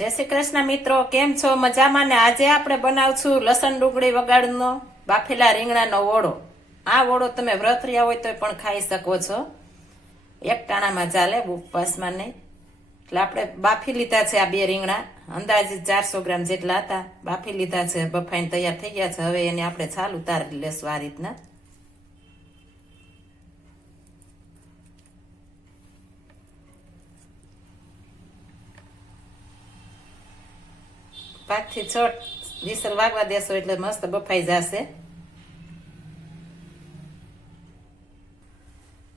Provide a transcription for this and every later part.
જય શ્રી કૃષ્ણ મિત્રો, કેમ છો? મજામાં ને? આજે આપણે બનાવશું લસણ ડુંગળી વગાડનો બાફેલા રીંગણાનો ઓળો આ ઓળો તમે વ્રત રહ્યા હોય તો પણ ખાઈ શકો છો. એક ટાણામાં ચાલે, ઉપવાસમાં નહીં. એટલે આપણે બાફી લીધા છે આ બે રીંગણા. અંદાજે ચારસો ગ્રામ જેટલા હતા. બાફી લીધા છે, બફાઈને તૈયાર થઈ ગયા છે. હવે એને આપણે છાલ ઉતારી લેશું આ રીતના. પાંચથી છ વિસલ વાગવા દેશો એટલે મસ્ત બફાઈ જશે.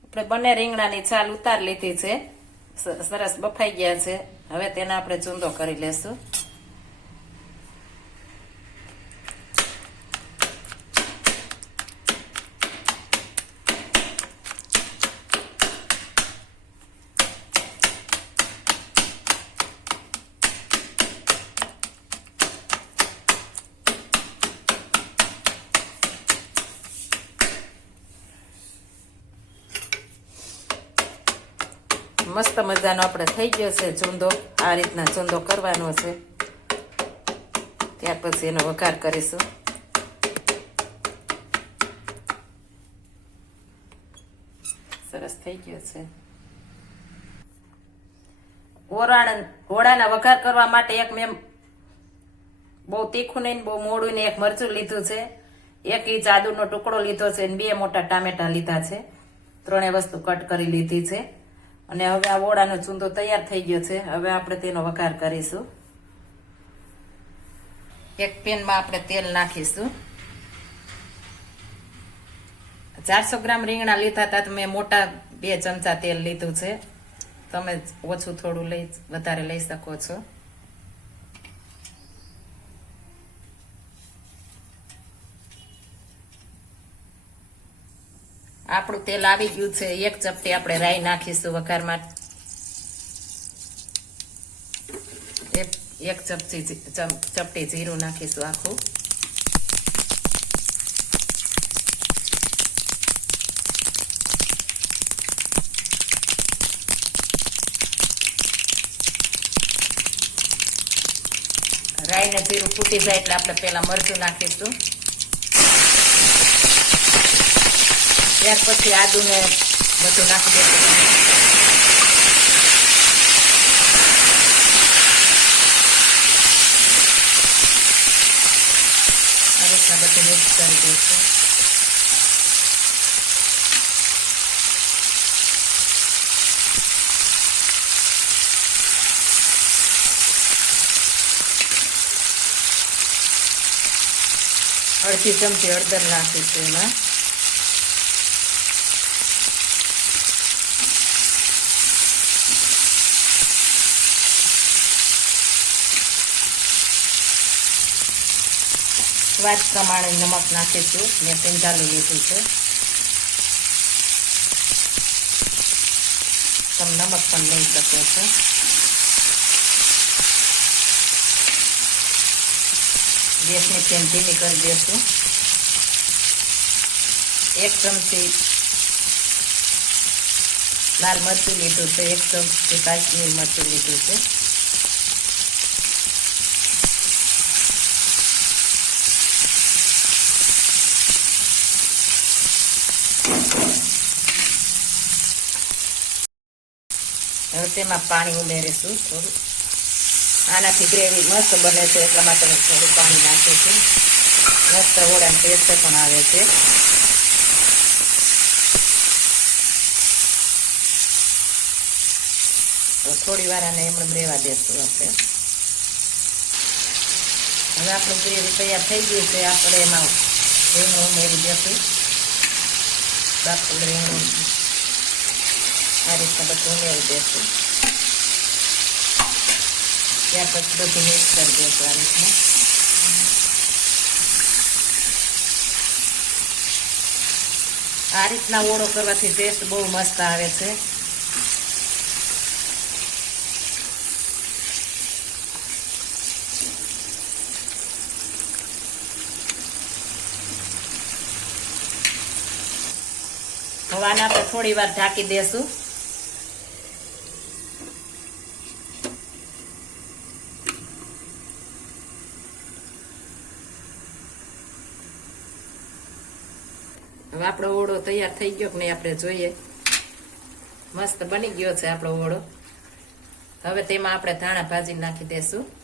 આપણે બંને રીંગણાની છાલ ઉતાર લીધી છે. સરસ બફાઈ ગયા છે. હવે તેને આપણે ચૂંદો કરી લેશું. મસ્ત મજાનો આપણે થઈ ગયો છે ચૂંદો આ રીતના ચૂંદો કરવાનો છે. ત્યાર પછી એનો વઘાર કરીશું. સરસ થઈ ગયો છે. ઓરાણ ઓળાના વઘાર કરવા માટે એક મેં બહુ તીખું નહીં બહુ મોડું ને એક મરચું લીધું છે. એક ઇંચ આદુનો ટુકડો લીધો છે અને બે મોટા ટામેટા લીધા છે. ત્રણેય વસ્તુ કટ કરી લીધી છે. અને હવે આ ઓળાનો ચૂંદો તૈયાર થઈ ગયો છે. હવે આપણે તેનો વઘાર કરીશું. એક પેનમાં આપણે તેલ નાખીશું. ચારસો ગ્રામ રીંગણા લીધા હતા. મેં મોટા બે ચમચા તેલ લીધું છે. તમે ઓછું થોડું લઈ, વધારે લઈ શકો છો. આપણું તેલ આવી ગયું છે. એક ચપટી આપણે રાઈ નાખીશું વઘારમાં. એક ચપટી ચપટી જીરું નાખીશું આખું. રાઈ ને જીરું ફૂટી જાય એટલે આપણે પેલા મરચું નાખીશું. ત્યાર પછી આદુ ને બધું નાખી દઈશું આ રીતના બધું મિક્સ કરી દઈશું અડધી ચમચી હળદર નાખીશું એમાં સ્વાદ પ્રમાણે નમક નાખીશું. મેં પિંજાલું લીધું છે. તમે નમક પણ લઈ શકો છો. ગેસની ફ્લેમ ધીમી કરી દેશું. એક ચમચી લાલ મરચું લીધું છે. એક ચમચી કાશ્મીર મરચું લીધું છે. હવે તેમાં પાણી ઉમેરીશું થોડું. આનાથી ગ્રેવી મસ્ત બને છે, એટલા માટે હું થોડું પાણી નાખું છું. મસ્ત ઓળાની ટેસ્ટ પણ આવે છે. થોડી વાર આને એમણે રેવા દેશું આપણે. હવે આપણું ગ્રેવી તૈયાર થઈ ગયું છે, આપણે એમાં રીંગણું ઉમેરી દઈશું બાપુ રીંગણું આ રીતના બધું ઉમેરી દેશું. ત્યાર પછી બધું મિક્સ કરી દેશું આ રીતના. આ રીતના ઓળો કરવાથી ટેસ્ટ બહુ મસ્ત આવે છે. હવે આને થોડી વાર ઢાંકી દેશું. હવે આપણો ઓળો તૈયાર થઈ ગયો કે નહીં આપણે જોઈએ. મસ્ત બની ગયો છે આપણો ઓળો. હવે તેમાં આપણે ધાણા ભાજી નાખી દેશું.